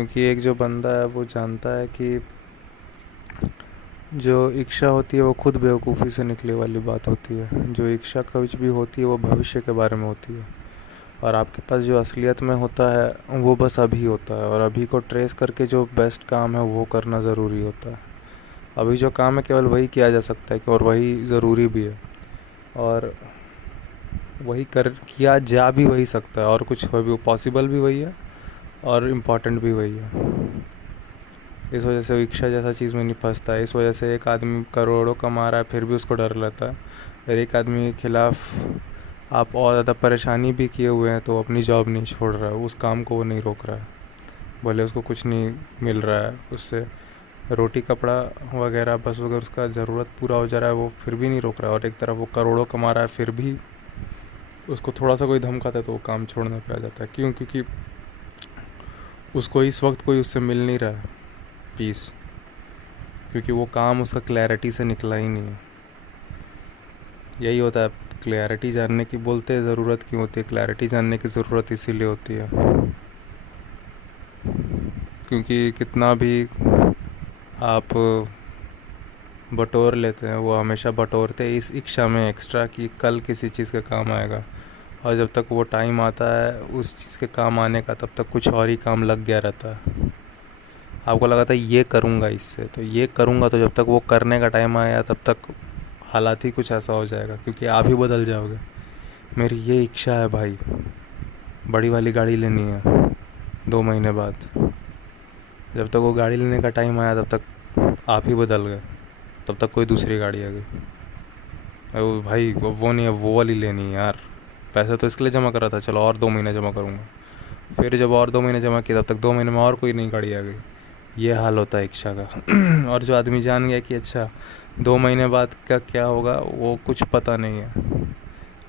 क्योंकि एक जो बंदा है वो जानता है कि जो इच्छा होती है वो खुद बेवकूफ़ी से निकले वाली बात होती है। जो इच्छा कुछ भी होती है वो भविष्य के बारे में होती है, और आपके पास जो असलियत में होता है वो बस अभी होता है, और अभी को ट्रेस करके जो बेस्ट काम है वो करना ज़रूरी होता है। अभी जो काम है केवल वही किया जा सकता है, और वही ज़रूरी भी है, और वही कर किया जा भी वही सकता है, और कुछ हो भी पॉसिबल भी वही है और इम्पॉर्टेंट भी वही है। इस वजह से इच्छा जैसा चीज़ में नहीं फंसता है। इस वजह से एक आदमी करोड़ों कमा रहा है फिर भी उसको डर लगता है, और एक आदमी के खिलाफ आप और ज़्यादा परेशानी भी किए हुए हैं तो अपनी जॉब नहीं छोड़ रहा है, उस काम को वो नहीं रोक रहा है, भले उसको कुछ नहीं मिल रहा है उससे, रोटी कपड़ा वगैरह बस अगर उसका ज़रूरत पूरा हो जा रहा है वो फिर भी नहीं रोक रहा है। और एक तरफ वो करोड़ों कमा रहा है फिर भी उसको थोड़ा सा कोई धमकाता है तो वो काम छोड़ने पे आ जाता है। क्यों? क्योंकि उसको इस वक्त कोई उससे मिल नहीं रहा है पीस, क्योंकि वो काम उसका क्लैरिटी से निकला ही नहीं है। यही होता है, क्लैरिटी जानने की बोलते हैं ज़रूरत क्यों होती है, क्लैरिटी जानने की ज़रूरत इसीलिए होती है क्योंकि कितना भी आप बटोर लेते हैं वो हमेशा बटोरते हैं इस इच्छा में एक्स्ट्रा कि कल किसी चीज़ का काम आएगा, और जब तक वो टाइम आता है उस चीज़ के काम आने का तब तक कुछ और ही काम लग गया रहता है। आपको लगा था ये करूँगा इससे, तो ये करूँगा, तो जब तक वो करने का टाइम आया तब तक हालात ही कुछ ऐसा हो जाएगा, क्योंकि आप ही बदल जाओगे। मेरी ये इच्छा है भाई, बड़ी वाली गाड़ी लेनी है 2 महीने बाद, जब तक वो गाड़ी लेने का टाइम आया तब तक आप ही बदल गए, तब तक कोई दूसरी गाड़ी आ गई। वो भाई वो नहीं है, वो वाली लेनी है यार, पैसे तो इसके लिए जमा करा था, चलो और 2 महीने जमा करूँगा। फिर जब और 2 महीने जमा किया तब तक 2 महीने में और कोई नई गाड़ी आ गई। ये हाल होता है इच्छा का। और जो आदमी जान गया कि अच्छा 2 महीने बाद का क्या होगा वो कुछ पता नहीं है,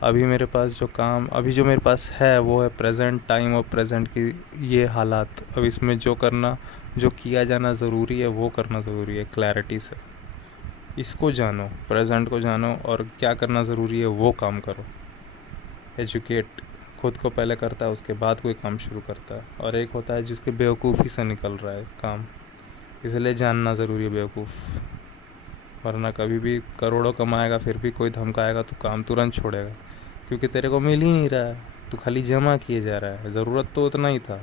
अभी मेरे पास जो काम अभी जो मेरे पास है वो है प्रेजेंट टाइम और प्रेजेंट की ये हालात। अब इसमें जो करना जो किया जाना ज़रूरी है वो करना ज़रूरी है क्लैरिटी से। इसको जानो, प्रेजेंट को जानो, और क्या करना ज़रूरी है वो काम करो। एजुकेट खुद को पहले करता है उसके बाद कोई काम शुरू करता है, और एक होता है जिसके बेवकूफ़ी से निकल रहा है काम, इसलिए जानना ज़रूरी है बेवकूफ़, वरना कभी भी करोड़ों कमाएगा फिर भी कोई धमकाएगा तो काम तुरंत छोड़ेगा, क्योंकि तेरे को मिल ही नहीं रहा है, तू खाली जमा किए जा रहा है, ज़रूरत तो उतना ही था,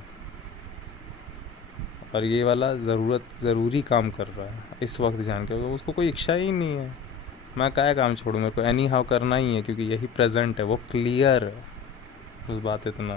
और ये वाला ज़रूरी काम कर रहा है इस वक्त जान के, उसको कोई इच्छा ही नहीं है। मैं क्या काम छोड़ूँ, मेरे को एनी हाउ करना ही है क्योंकि यही प्रेजेंट है, वो क्लियर है उस बात इतना।